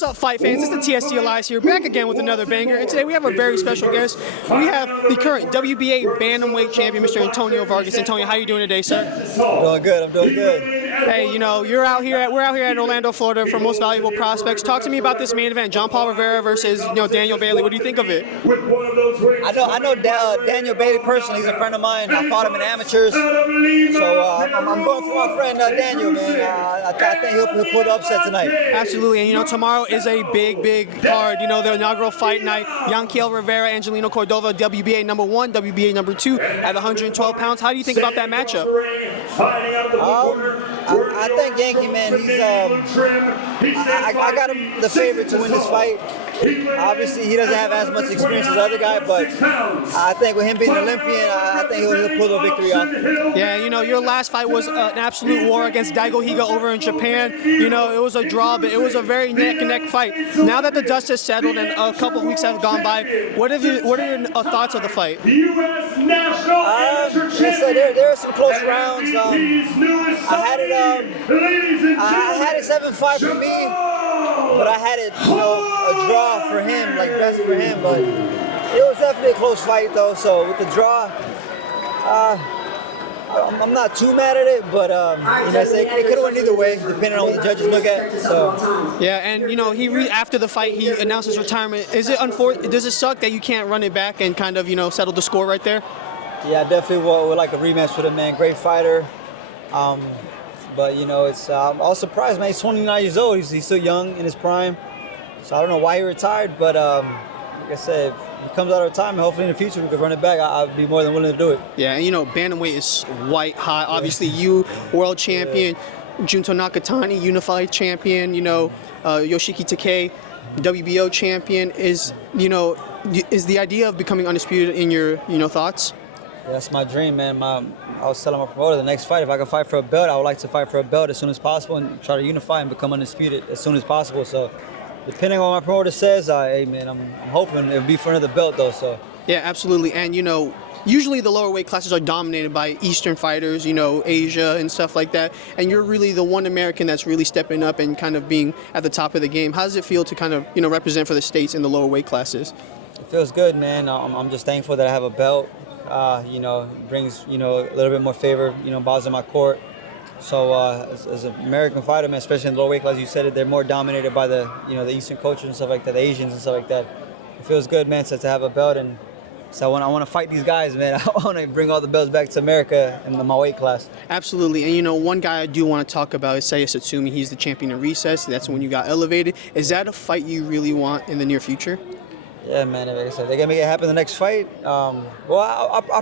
What's up, fight fans? It's the TST Alyas here, back again with another banger. And today we have a very special guest. We have the current WBA Bantamweight champion, Mr. Antonio Vargas. Antonio, how are you doing today, sir? I'm doing good. I'm doing good. Hey, you know, we're out here at Orlando, Florida for Most Valuable Prospects. Talk to me about this main event, John Paul Rivera versus Daniel Bailey. What do you think of it? I know Daniel Bailey personally. He's a friend of mine. I fought him in amateurs. So I'm going for my friend Daniel, man. I think he'll pull the upset tonight. Absolutely, and tomorrow is a big card. The inaugural fight night. Yanquiel Rivera, Angelino Cordova, WBA number 1, WBA number 2 at 112 pounds. How do you think about that matchup? I think Yankee, man, he's I got him the favorite to win this fight. Obviously, he doesn't have as much experience as the other guy, but I think with him being an Olympian, I think he'll pull the victory off. Yeah, your last fight was an absolute war against Daigo Higa over in Japan. It was a draw, but it was a very neck-and-neck fight. Now that the dust has settled and a couple of weeks have gone by, what are your thoughts of the fight? There are some close rounds. I had it 7-5 for me, but I had it, a draw for him, like best for him. But it was definitely a close fight, though. So with the draw, I'm not too mad at it, but it could have went either way, depending on what the judges look at. So yeah, and after the fight, he announced his retirement. Does it suck that you can't run it back and kind of settle the score right there? Yeah, I definitely would like a rematch with him, man. Great fighter. But it's I was surprised, man. He's 29 years old. He's still young in his prime. So I don't know why he retired, but like I said, if he comes out of retirement, hopefully in the future we could run it back. I'd be more than willing to do it. Yeah, and bantamweight is white hot. Obviously, you world champion, Junto Nakatani unified champion. Yoshiki Takei, WBO champion. Is the idea of becoming undisputed in your thoughts? Yeah, that's my dream, man. I was telling my promoter the next fight, if I could fight for a belt, I would like to fight for a belt as soon as possible and try to unify and become undisputed as soon as possible. So, depending on what my promoter says, hey, man, I'm hoping it'll be for another belt, though. So. Yeah, absolutely. And usually the lower weight classes are dominated by Eastern fighters, Asia and stuff like that. And you're really the one American that's really stepping up and kind of being at the top of the game. How does it feel to kind of represent for the states in the lower weight classes? It feels good, man. I'm just thankful that I have a belt. It brings, a little bit more favor, balls in my court. So as an American fighter, man, especially in the lower weight class, you said it, they're more dominated by the, the Eastern culture and stuff like that, the Asians and stuff like that. It feels good, man, to have a belt. And so I want to fight these guys, man. I want to bring all the belts back to America in my weight class. Absolutely. And, one guy I do want to talk about is Seiya Tsutsumi. He's the champion of recess. That's when you got elevated. Is that a fight you really want in the near future? Yeah, man, like I said, they're going to make it happen the next fight. I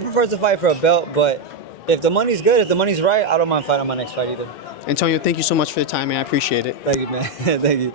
prefer to fight for a belt, but if the money's good, if the money's right, I don't mind fighting my next fight either. Antonio, thank you so much for the time, man. I appreciate it. Thank you, man. Thank you.